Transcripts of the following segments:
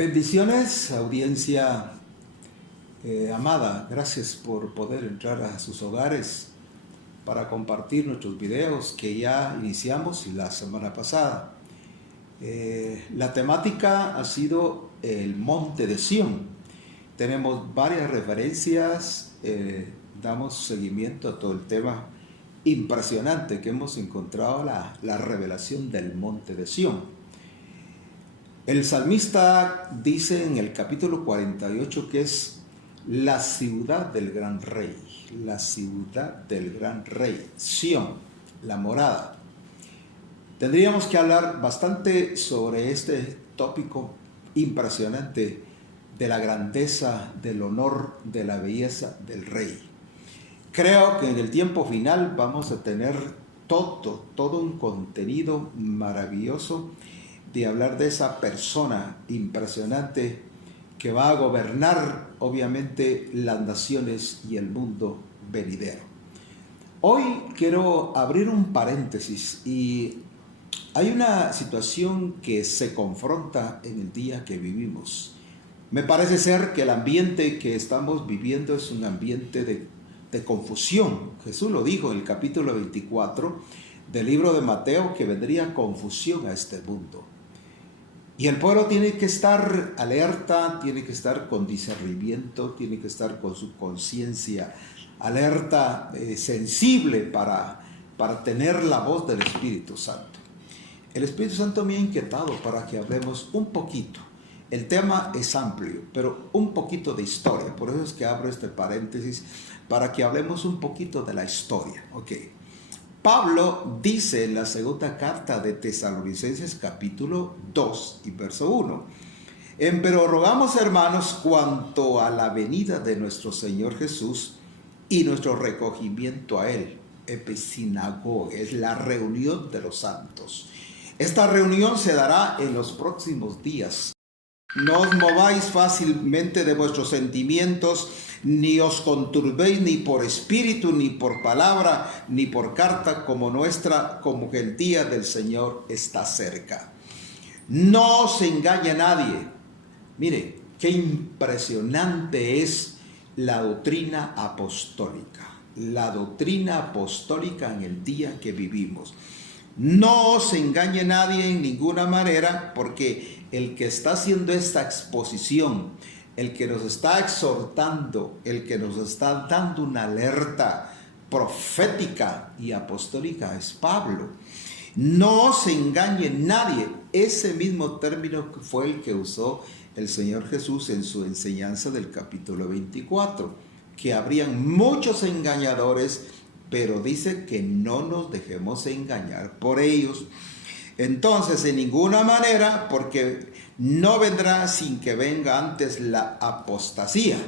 Bendiciones, audiencia amada. Gracias por poder entrar a sus hogares para compartir nuestros videos que ya iniciamos la semana pasada. La temática ha sido el Monte de Sión. Tenemos varias referencias, damos seguimiento a todo el tema impresionante que hemos encontrado, la revelación del Monte de Sión. El salmista dice en el capítulo 48 que es la ciudad del gran rey, la ciudad del gran rey, Sión, la morada. Tendríamos que hablar bastante sobre este tópico impresionante de la grandeza, del honor, de la belleza del rey. Creo que en el tiempo final vamos a tener todo un contenido maravilloso de hablar de esa persona impresionante que va a gobernar obviamente las naciones y el mundo venidero. Hoy quiero abrir un paréntesis y hay una situación que se confronta en el día que vivimos. Me parece ser que el ambiente que estamos viviendo es un ambiente de confusión. Jesús lo dijo en el capítulo 24 del libro de Mateo, que vendría confusión a este mundo. Y el pueblo tiene que estar alerta, tiene que estar con discernimiento, tiene que estar con su conciencia alerta, sensible para tener la voz del Espíritu Santo. El Espíritu Santo me ha inquietado para que hablemos un poquito. El tema es amplio, pero un poquito de historia. Por eso es que abro este paréntesis, para que hablemos un poquito de la historia. Pablo dice en la segunda carta de Tesalonicenses capítulo 2 y verso 1: Pero rogamos, hermanos, cuanto a la venida de nuestro Señor Jesús y nuestro recogimiento a Él. Episinagoga es la reunión de los santos. Esta reunión se dará en los próximos días. No os mováis fácilmente de vuestros sentimientos, ni os conturbéis ni por espíritu, ni por palabra, ni por carta como que el día del Señor está cerca. No se engañe a nadie. Mire, qué impresionante es la doctrina apostólica. La doctrina apostólica en el día que vivimos. No se engañe a nadie en ninguna manera, porque el que está haciendo esta exposición, el que nos está exhortando, el que nos está dando una alerta profética y apostólica es Pablo. No se engañe nadie. Ese mismo término fue el que usó el Señor Jesús en su enseñanza del capítulo 24, que habrían muchos engañadores, pero dice que no nos dejemos engañar por ellos. Entonces, en ninguna manera, porque no vendrá sin que venga antes la apostasía.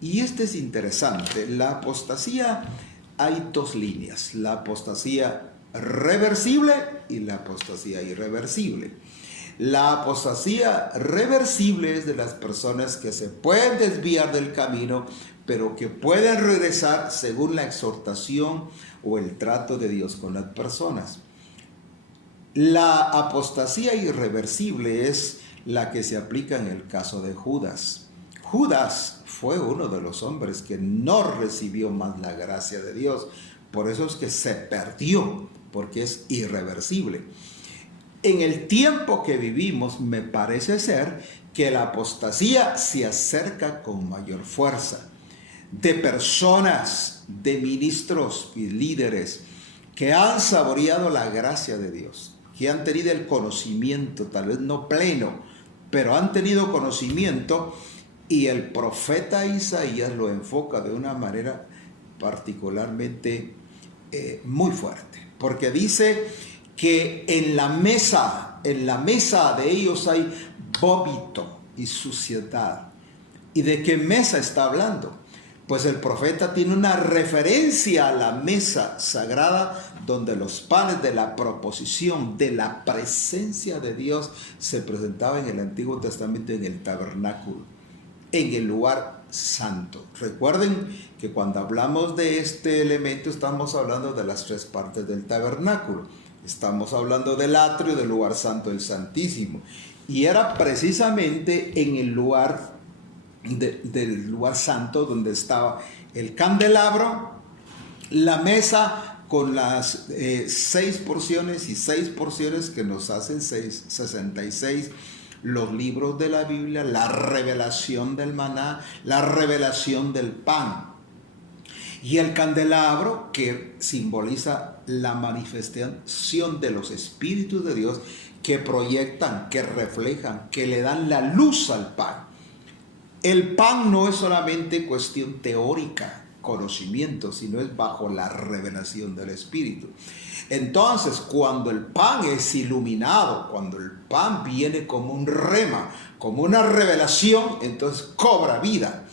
Y este es interesante. La apostasía, hay dos líneas: la apostasía reversible y la apostasía irreversible. La apostasía reversible es de las personas que se pueden desviar del camino, pero que pueden regresar según la exhortación o el trato de Dios con las personas. La apostasía irreversible es la que se aplica en el caso de Judas. Judas fue uno de los hombres que no recibió más la gracia de Dios. Por eso es que se perdió, porque es irreversible. En el tiempo que vivimos, me parece ser que la apostasía se acerca con mayor fuerza. De personas, de ministros y líderes que han saboreado la gracia de Dios, que han tenido el conocimiento, tal vez no pleno, pero han tenido conocimiento, y el profeta Isaías lo enfoca de una manera particularmente muy fuerte, porque dice que en la mesa de ellos hay vómito y suciedad. ¿Y de qué mesa está hablando? Pues el profeta tiene una referencia a la mesa sagrada, donde los panes de la proposición, de la presencia de Dios, se presentaban en el Antiguo Testamento en el tabernáculo, en el lugar santo. Recuerden que cuando hablamos de este elemento estamos hablando de las tres partes del tabernáculo. Estamos hablando del atrio, del lugar santo, el santísimo. Y era precisamente en el lugar del lugar santo donde estaba el candelabro, la mesa con las 6 porciones y 6 porciones que nos hacen 66, los libros de la Biblia, la revelación del maná, la revelación del pan. Y el candelabro, que simboliza la manifestación de los espíritus de Dios, que proyectan, que reflejan, que le dan la luz al pan. El pan no es solamente cuestión teórica, conocimiento, sino es bajo la revelación del Espíritu. Entonces, cuando el pan es iluminado, cuando el pan viene como un rema, como una revelación, entonces cobra vida.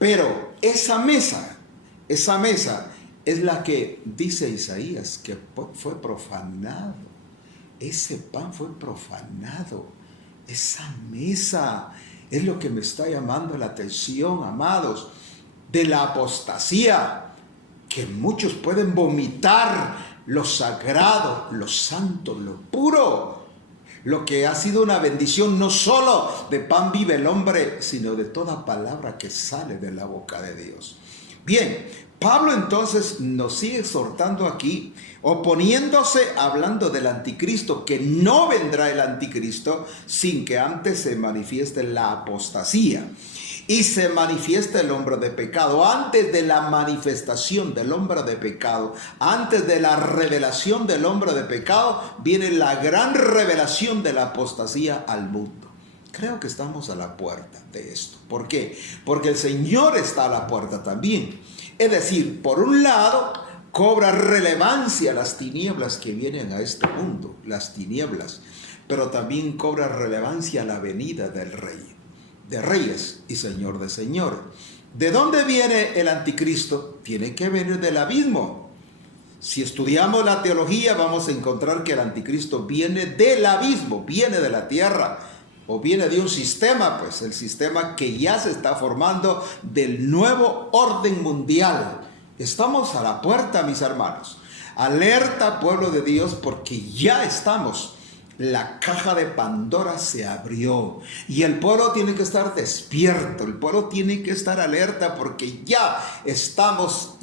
Pero esa mesa es la que dice Isaías que fue profanado. Ese pan fue profanado. Esa mesa es lo que me está llamando la atención, amados, de la apostasía, que muchos pueden vomitar lo sagrado, lo santo, lo puro, lo que ha sido una bendición. No solo de pan vive el hombre, sino de toda palabra que sale de la boca de Dios. Bien, Pablo entonces nos sigue exhortando aquí, oponiéndose, hablando del anticristo, que no vendrá el anticristo sin que antes se manifieste la apostasía y se manifieste el hombre de pecado. Antes de la manifestación del hombre de pecado, antes de la revelación del hombre de pecado, viene la gran revelación de la apostasía al mundo. Creo que estamos a la puerta de esto. ¿Por qué? Porque el Señor está a la puerta también. Es decir, por un lado, cobra relevancia las tinieblas que vienen a este mundo, las tinieblas, pero también cobra relevancia la venida del Rey, de reyes y Señor de señores. ¿De dónde viene el anticristo? Tiene que venir del abismo. Si estudiamos la teología, vamos a encontrar que el anticristo viene del abismo, viene de la tierra, o viene de un sistema, pues el sistema que ya se está formando del nuevo orden mundial. Estamos a la puerta, mis hermanos. Alerta, pueblo de Dios, porque ya estamos. La caja de Pandora se abrió y el pueblo tiene que estar despierto, el pueblo tiene que estar alerta, porque ya estamos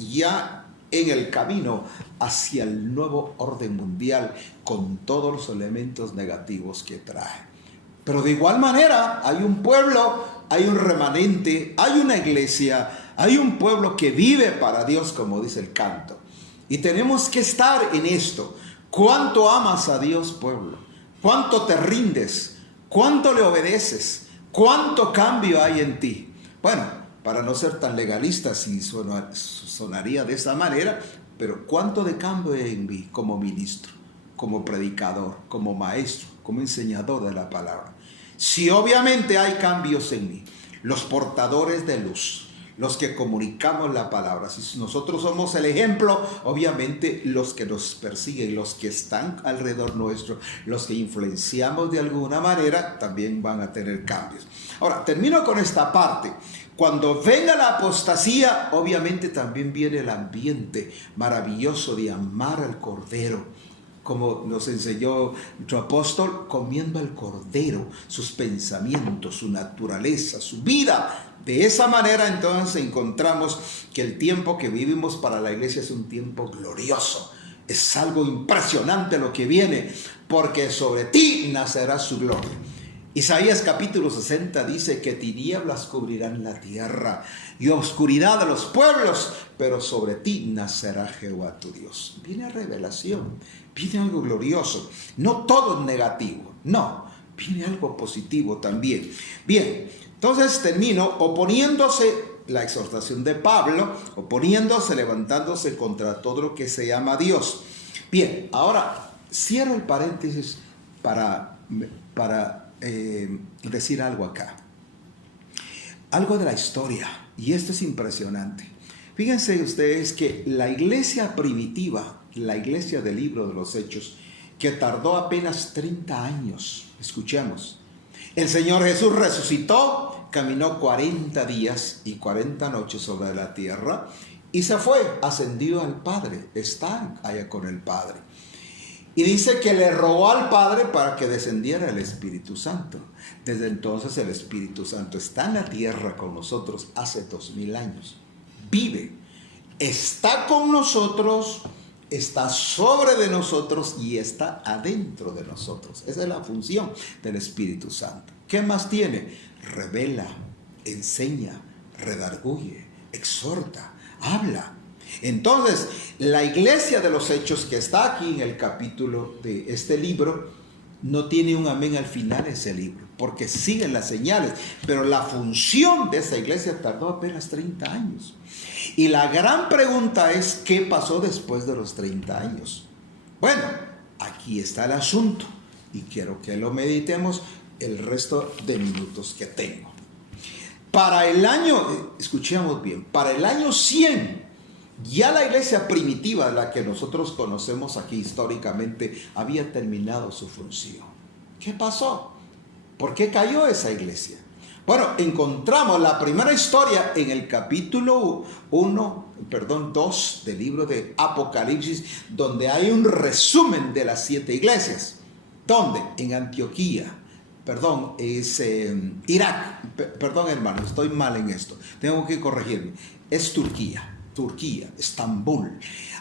en el camino hacia el nuevo orden mundial, con todos los elementos negativos que trae. Pero de igual manera hay un pueblo, hay un remanente, hay una iglesia, hay un pueblo que vive para Dios, como dice el canto. Y tenemos que estar en esto. ¿Cuánto amas a Dios, pueblo? ¿Cuánto te rindes? ¿Cuánto le obedeces? ¿Cuánto cambio hay en ti? Bueno, para no ser tan legalistas, si sonaría de esa manera, pero ¿cuánto de cambio hay en mí como ministro, como predicador, como maestro, como enseñador de la palabra? Si obviamente hay cambios en mí, los portadores de luz, los que comunicamos la palabra, si nosotros somos el ejemplo, obviamente los que nos persiguen, los que están alrededor nuestro, los que influenciamos de alguna manera, también van a tener cambios. Ahora, termino con esta parte. Cuando venga la apostasía, obviamente también viene el ambiente maravilloso de amar al Cordero, como nos enseñó nuestro apóstol, comiendo al Cordero, sus pensamientos, su naturaleza, su vida. De esa manera entonces encontramos que el tiempo que vivimos para la iglesia es un tiempo glorioso. Es algo impresionante lo que viene, porque sobre ti nacerá su gloria. Isaías capítulo 60 dice que tinieblas cubrirán la tierra y oscuridad a los pueblos, pero sobre ti nacerá Jehová tu Dios. Viene revelación, viene algo glorioso. No todo es negativo, no, viene algo positivo también. Bien, entonces termino oponiéndose, la exhortación de Pablo, oponiéndose, levantándose contra todo lo que se llama Dios. Bien, ahora cierro el paréntesis para decir algo acá. Algo de la historia, y esto es impresionante. Fíjense ustedes que la iglesia primitiva, la iglesia del libro de los Hechos, que tardó apenas 30 años, escuchemos, el Señor Jesús resucitó, caminó 40 días y 40 noches sobre la tierra y se fue, ascendió al Padre, está allá con el Padre. Y dice que le rogó al Padre para que descendiera el Espíritu Santo. Desde entonces el Espíritu Santo está en la tierra con nosotros hace 2000 años. Vive, está con nosotros, está sobre de nosotros y está adentro de nosotros. Esa es la función del Espíritu Santo. ¿Qué más tiene? Revela, enseña, redarguye, exhorta, habla. Entonces, la iglesia de los Hechos que está aquí en el capítulo de este libro, no tiene un amén al final ese libro, porque siguen las señales, pero la función de esa iglesia tardó apenas 30 años. Y la gran pregunta es, ¿qué pasó después de los 30 años? Bueno, aquí está el asunto, y quiero que lo meditemos el resto de minutos que tengo. Para el año, escuchemos bien, para el año 100, ya la iglesia primitiva, la que nosotros conocemos aquí históricamente, había terminado su función. ¿Qué pasó? ¿Por qué cayó esa iglesia? Bueno, encontramos la primera historia en el capítulo 2 del libro de Apocalipsis, donde hay un resumen de las 7 iglesias. ¿Dónde? En Antioquía. Es Irak. Perdón, hermano, estoy mal en esto. Tengo que corregirme. Es Turquía, Estambul.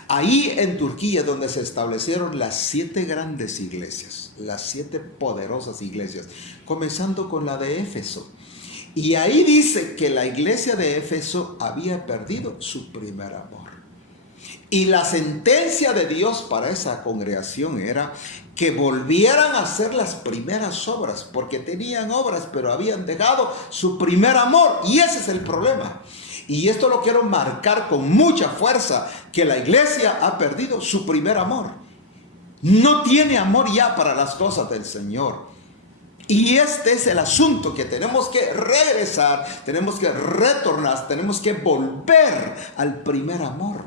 Ahí en Turquía donde se establecieron las 7 grandes iglesias, las 7 poderosas iglesias, comenzando con la de Éfeso. Y ahí dice que la iglesia de Éfeso había perdido su primer amor. Y la sentencia de Dios para esa congregación era que volvieran a hacer las primeras obras, porque tenían obras, pero habían dejado su primer amor. Y ese es el problema. Y esto lo quiero marcar con mucha fuerza, que la iglesia ha perdido su primer amor. No tiene amor ya para las cosas del Señor. Y este es el asunto, que tenemos que regresar, tenemos que retornar, tenemos que volver al primer amor,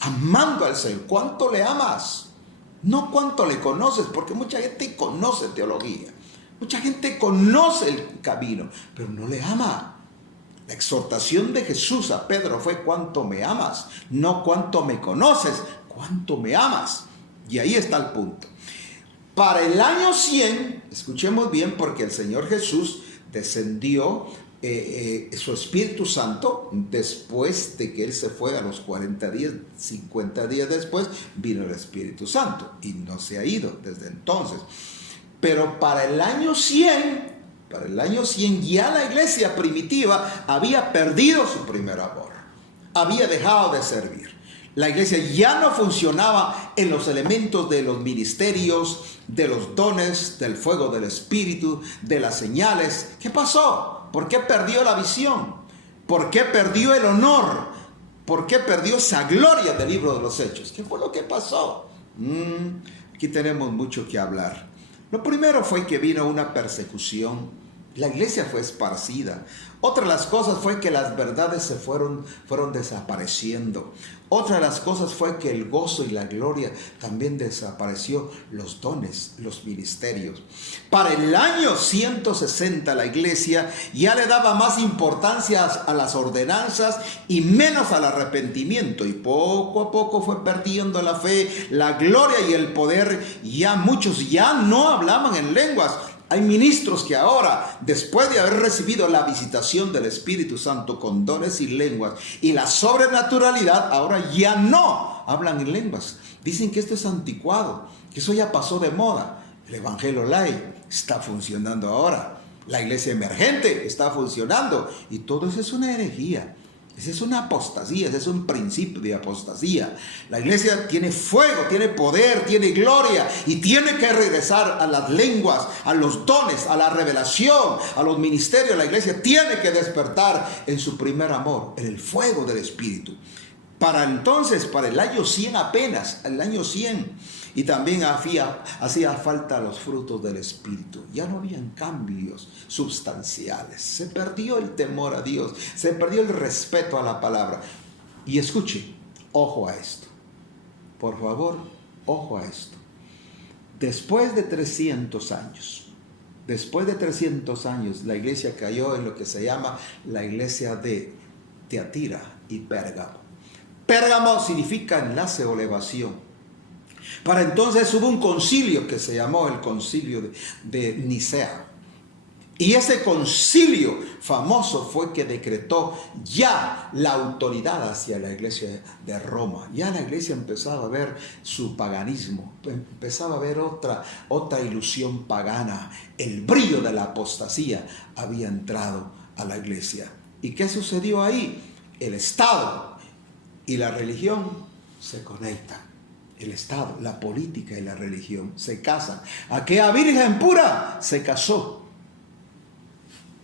amando al Señor. ¿Cuánto le amas? No cuánto le conoces, porque mucha gente conoce teología, mucha gente conoce el camino, pero no le ama. La exhortación de Jesús a Pedro fue: cuánto me amas, no cuánto me conoces, cuánto me amas. Y ahí está el punto. Para el año 100, escuchemos bien, porque el Señor Jesús descendió su Espíritu Santo después de que Él se fue a los 40 días, 50 días después, vino el Espíritu Santo y no se ha ido desde entonces. Pero para el año 100 ya la iglesia primitiva había perdido su primer amor, había dejado de servir. La iglesia ya no funcionaba en los elementos de los ministerios, de los dones, del fuego del Espíritu, de las señales. ¿Qué pasó? ¿Por qué perdió la visión? ¿Por qué perdió el honor? ¿Por qué perdió esa gloria del libro de los Hechos? ¿Qué fue lo que pasó? Aquí tenemos mucho que hablar. Lo primero fue que vino una persecución. La iglesia fue esparcida. Otra de las cosas fue que las verdades se fueron desapareciendo. Otra de las cosas fue que el gozo y la gloria también desapareció, los dones, los ministerios. Para el año 160 la iglesia ya le daba más importancia a las ordenanzas y menos al arrepentimiento. Y poco a poco fue perdiendo la fe, la gloria y el poder. Ya muchos ya no hablaban en lenguas. Hay ministros que ahora, después de haber recibido la visitación del Espíritu Santo con dones y lenguas y la sobrenaturalidad, ahora ya no hablan en lenguas. Dicen que esto es anticuado, que eso ya pasó de moda. El Evangelio Light está funcionando ahora. La iglesia emergente está funcionando. Y todo eso es una herejía. Esa es una apostasía, ese es un principio de apostasía. La iglesia tiene fuego, tiene poder, tiene gloria y tiene que regresar a las lenguas, a los dones, a la revelación, a los ministerios. La iglesia tiene que despertar en su primer amor, en el fuego del Espíritu. Para entonces, para el año 100 apenas, el año 100, y también hacía falta los frutos del Espíritu. Ya no habían cambios sustanciales. Se perdió el temor a Dios. Se perdió el respeto a la palabra. Y escuche, ojo a esto. Por favor, ojo a esto. Después de 300 años, la iglesia cayó en lo que se llama la iglesia de Tiatira y Pérgamo. Pérgamo significa enlace o elevación. Para entonces hubo un concilio que se llamó el concilio de Nicea. Y ese concilio famoso fue que decretó ya la autoridad hacia la iglesia de Roma. Ya la iglesia empezaba a ver su paganismo, empezaba a ver otra ilusión pagana. El brillo de la apostasía había entrado a la iglesia. ¿Y qué sucedió ahí? El Estado y la religión se conectan. El Estado, la política y la religión se casan. Aquella virgen pura se casó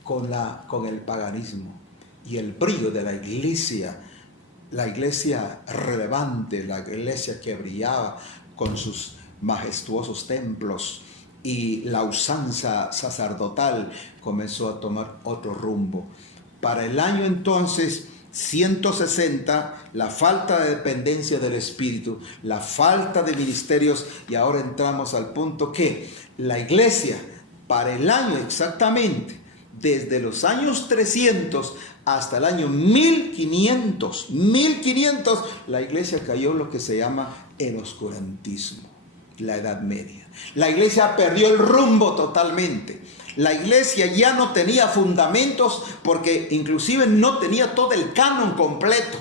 con el paganismo, y el brillo de la iglesia relevante, la iglesia que brillaba con sus majestuosos templos, y la usanza sacerdotal comenzó a tomar otro rumbo. Para el año entonces 160, la falta de dependencia del Espíritu, la falta de ministerios, y ahora entramos al punto que la iglesia, para el año exactamente, desde los años 300 hasta el año 1500, la iglesia cayó en lo que se llama el oscurantismo, la Edad Media. La iglesia perdió el rumbo totalmente. La iglesia ya no tenía fundamentos, porque inclusive no tenía todo el canon completo.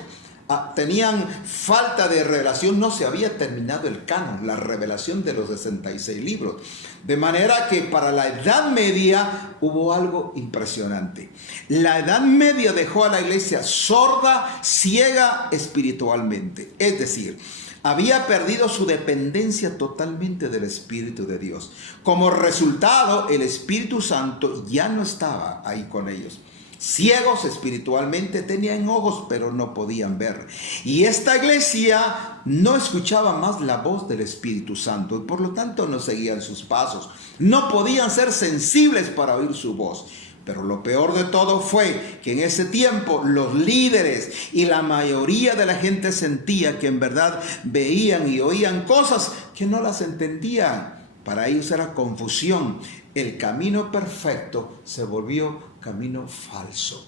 Tenían falta de revelación, no se había terminado el canon, la revelación de los 66 libros. De manera que para la Edad Media hubo algo impresionante. La Edad Media dejó a la iglesia sorda, ciega espiritualmente. Es decir, había perdido su dependencia totalmente del Espíritu de Dios. Como resultado, el Espíritu Santo ya no estaba ahí con ellos. Ciegos espiritualmente, tenían ojos pero no podían ver. Y esta iglesia no escuchaba más la voz del Espíritu Santo, y por lo tanto no seguían sus pasos. No podían ser sensibles para oír su voz. Pero lo peor de todo fue que en ese tiempo los líderes y la mayoría de la gente sentía que en verdad veían y oían cosas que no las entendían. Para ellos era confusión. El camino perfecto se volvió camino falso.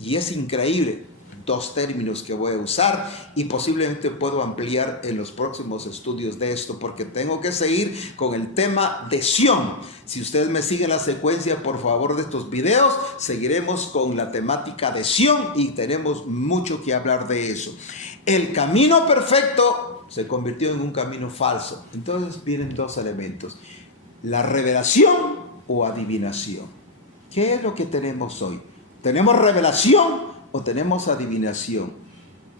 Y es increíble, dos términos que voy a usar, y posiblemente puedo ampliar en los próximos estudios de esto, porque tengo que seguir con el tema de Sión. Si ustedes me siguen la secuencia, por favor, de estos videos, seguiremos con la temática de Sión, y tenemos mucho que hablar de eso. El camino perfecto se convirtió en un camino falso. Entonces vienen dos elementos: la revelación o adivinación. ¿Qué es lo que tenemos hoy? ¿Tenemos revelación o tenemos adivinación?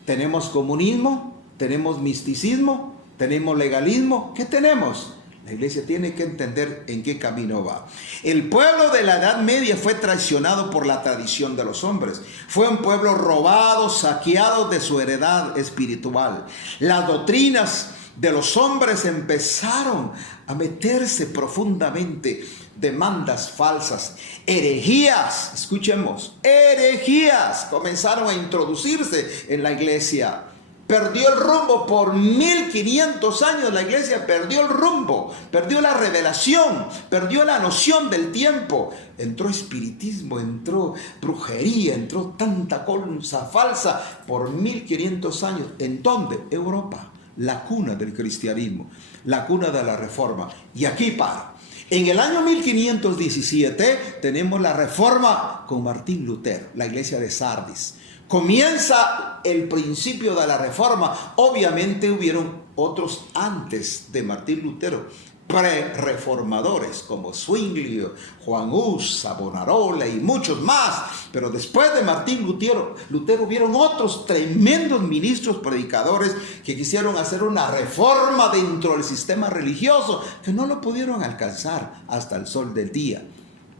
¿Tenemos comunismo? ¿Tenemos misticismo? ¿Tenemos legalismo? ¿Qué tenemos? La iglesia tiene que entender en qué camino va. El pueblo de la Edad Media fue traicionado por la tradición de los hombres. Fue un pueblo robado, saqueado de su heredad espiritual. Las doctrinas de los hombres empezaron a meterse profundamente. Demandas falsas, herejías, escuchemos, herejías comenzaron a introducirse en la iglesia. Perdió el rumbo por 1500 años. La iglesia perdió el rumbo, perdió la revelación, perdió la noción del tiempo. Entró espiritismo, entró brujería, entró tanta cosa falsa por 1500 años. ¿En dónde? Europa, la cuna del cristianismo, la cuna de la reforma. Y aquí para. En el año 1517 tenemos la reforma con Martín Lutero, la iglesia de Sardis. Comienza el principio de la reforma. Obviamente hubieron otros antes de Martín Lutero, pre-reformadores como Zwinglio, Juan Hus, Savonarola y muchos más. Pero después de Martín Lutero hubieron otros tremendos ministros predicadores que quisieron hacer una reforma dentro del sistema religioso, que no lo pudieron alcanzar hasta el sol del día.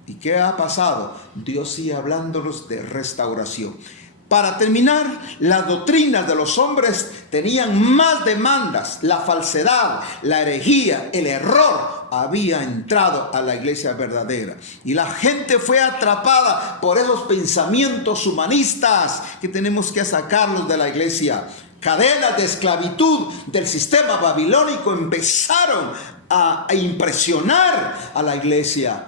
¿Y qué ha pasado? Dios sigue hablándonos de restauración. Para terminar, las doctrinas de los hombres tenían más demandas. La falsedad, la herejía, el error había entrado a la iglesia verdadera. Y la gente fue atrapada por esos pensamientos humanistas que tenemos que sacarlos de la iglesia. Cadenas de esclavitud del sistema babilónico empezaron a impresionar a la iglesia.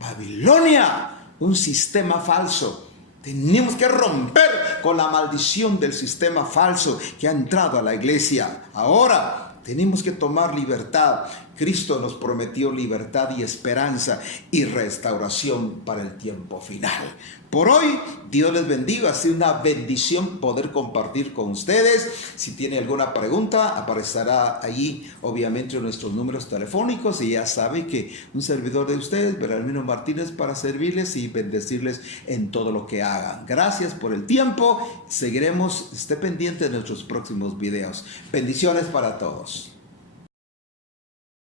Babilonia, un sistema falso. Tenemos que romper con la maldición del sistema falso que ha entrado a la iglesia. Ahora, Tenemos que tomar libertad. Cristo nos prometió libertad y esperanza y restauración para el tiempo final. Por hoy, Dios les bendiga. Ha sido una bendición poder compartir con ustedes. Si tiene alguna pregunta, aparecerá allí, obviamente, nuestros números telefónicos. Y ya sabe que un servidor de ustedes, Bernardino Martínez, para servirles y bendecirles en todo lo que hagan. Gracias por el tiempo. Seguiremos, esté pendiente de nuestros próximos videos. Bendiciones para todos.